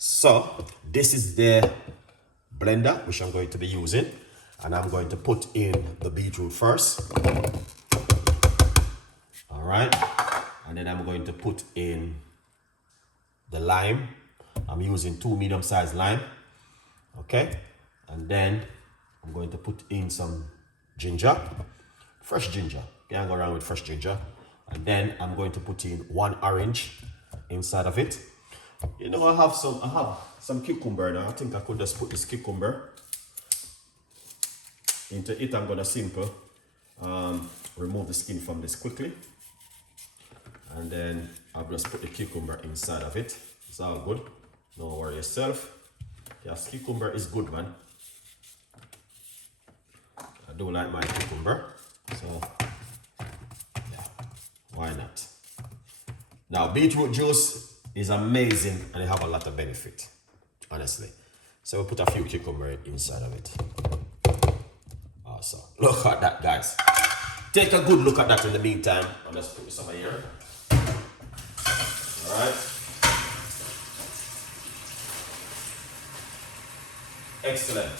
So this is the blender which I'm going to be using, and I'm going to put in the beetroot first. All right, and then I'm going to put in the lime. I'm using 2 medium-sized lime. Okay, and then I'm going to put in some ginger, fresh ginger. Can't go around with fresh ginger. And then I'm going to put in 1 orange inside of it. You know, I have some cucumber now. I think I could just put this cucumber into it. I'm gonna simple remove the skin from this quickly, and then I'll just put the cucumber inside of it. It's all good. Don't worry yourself. Yes, cucumber is good, man. I do like my cucumber, so yeah, why not? Now, beetroot juice is amazing and it have a lot of benefit, honestly. So we'll put a few cucumber inside of it. Awesome. Look at that, guys. Take a good look at that in the meantime. I'll just put this over here. All right. Excellent.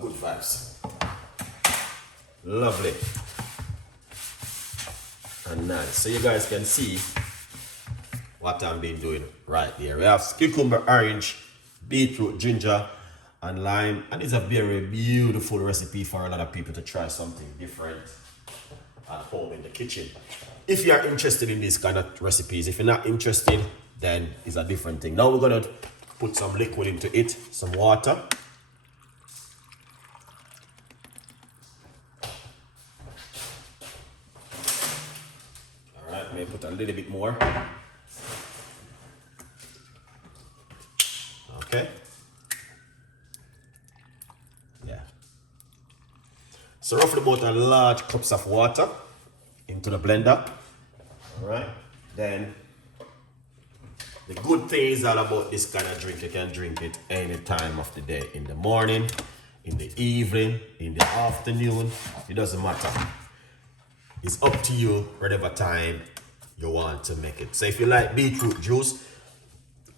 Good vibes. Lovely. And nice. So you guys can see what I've been doing right there. We have cucumber, orange, beetroot, ginger, and lime. And it's a very beautiful recipe for a lot of people to try something different at home in the kitchen. If you are interested in these kind of recipes, if you're not interested, then it's a different thing. Now we're gonna put some liquid into it, some water. May put a little bit more. Okay. Yeah. So roughly about a large cups of water into the blender. All right. Then the good thing is all about this kind of drink. You can drink it any time of the day. In the morning, in the evening, in the afternoon. It doesn't matter. It's up to you whatever time you want to make it. So if you like beetroot juice,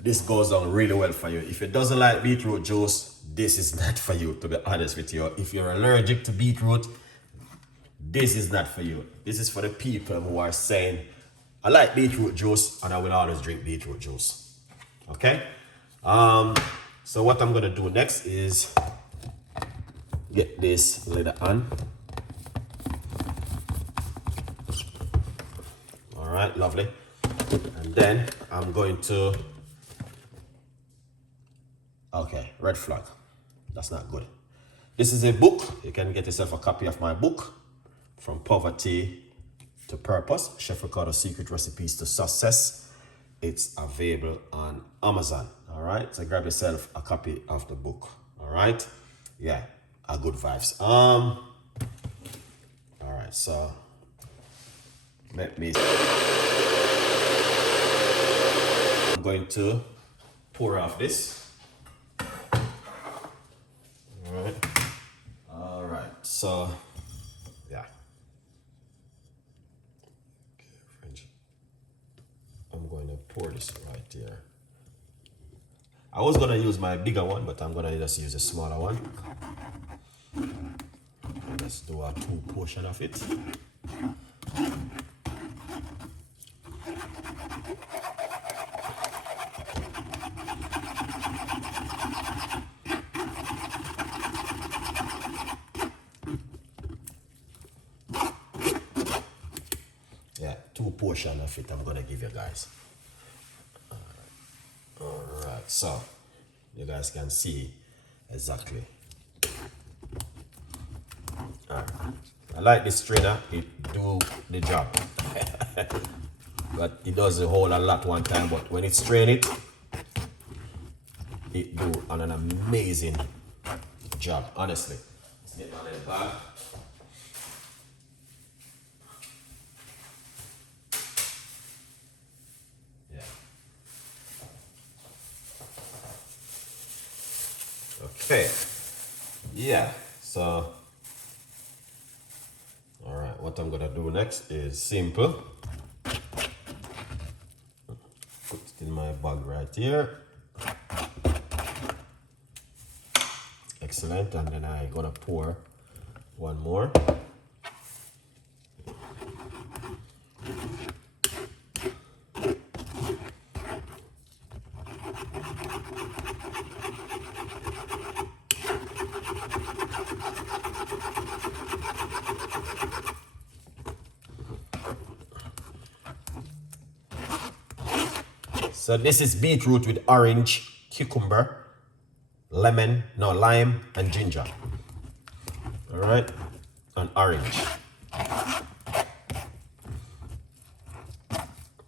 this goes on really well for you. If you doesn't like beetroot juice, this is not for you, to be honest with you. If you're allergic to beetroot, this is not for you. This is for the people who are saying, I like beetroot juice and I will always drink beetroot juice. Okay? So what I'm gonna do next is get this lid on. Alright, lovely. And then I'm going to, okay, red flag. That's not good. This is a book. You can get yourself a copy of my book, From Poverty to Purpose, Chef Ricardo Secret Recipes to Success. It's available on Amazon. Alright, so grab yourself a copy of the book. Alright, yeah, a good vibes. Alright, so let me, I'm going to pour off this. All right, so yeah. Okay, French. I'm going to pour this right here. I was gonna use my bigger one, but I'm gonna just use a smaller one. Let's do a 2 portion of it. Yeah, 2 portion of it I'm gonna give you guys. All right, so you guys can see exactly. All right. I like this strainer, it do the job. But it does a whole lot one time, but when it strain it, it do an amazing job, honestly. Let's get my little bag. Yeah. Okay. Yeah. So, all right, what I'm gonna do next is simple. Put it in my bag right here. Excellent, and then I'm gonna pour one more. So this is beetroot with orange, cucumber, lemon, no, lime, and ginger. All right, and orange.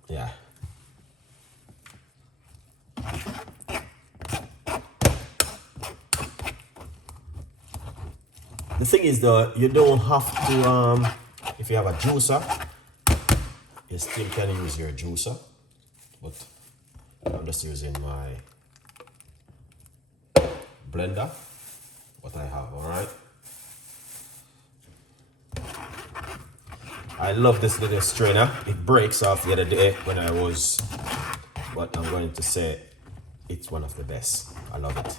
Yeah. The thing is though, you don't have to, if you have a juicer, you still can use your juicer, but I'm just using my blender, what I have, all right? I love this little strainer. It breaks off the other day when I was, but I'm going to say it's one of the best. I love it.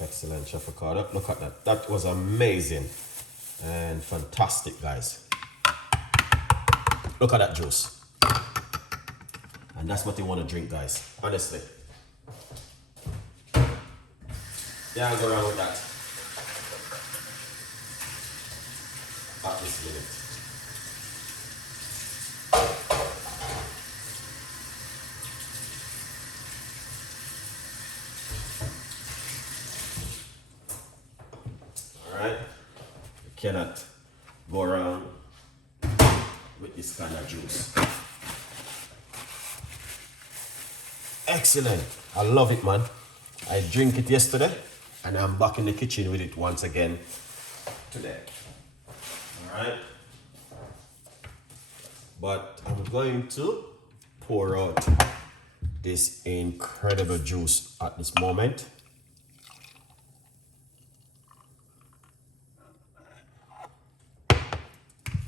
Excellent, Chef Ricardo. Look at that. That was amazing and fantastic, guys. Look at that juice. And that's what you want to drink, guys. Honestly. Yeah, I'll go around with that. At this minute. Alright, you cannot go around with this kind of juice. Excellent. I love it, man. I drink it yesterday and I'm back in the kitchen with it once again today. Alright. But I'm going to pour out this incredible juice at this moment.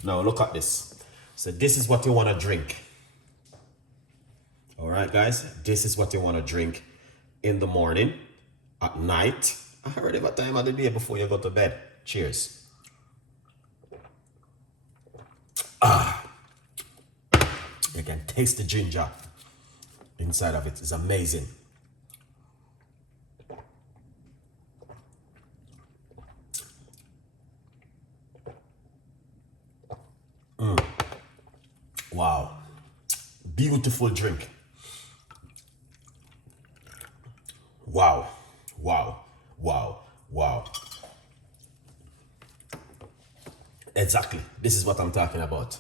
Now look at this. So this is what you want to drink. All right, guys, this is what you want to drink in the morning, at night, whatever time of the day before you go to bed. Cheers. You can taste the ginger inside of it. It's amazing. Wow, beautiful drink. Wow, wow, wow, wow. Exactly, this is what I'm talking about.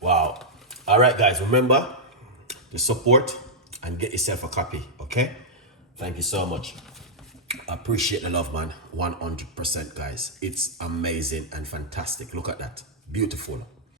Wow. All right, guys, remember to support and get yourself a copy, okay? Thank you so much. I appreciate the love, man. 100%, guys. It's amazing and fantastic. Look at that. Beautiful.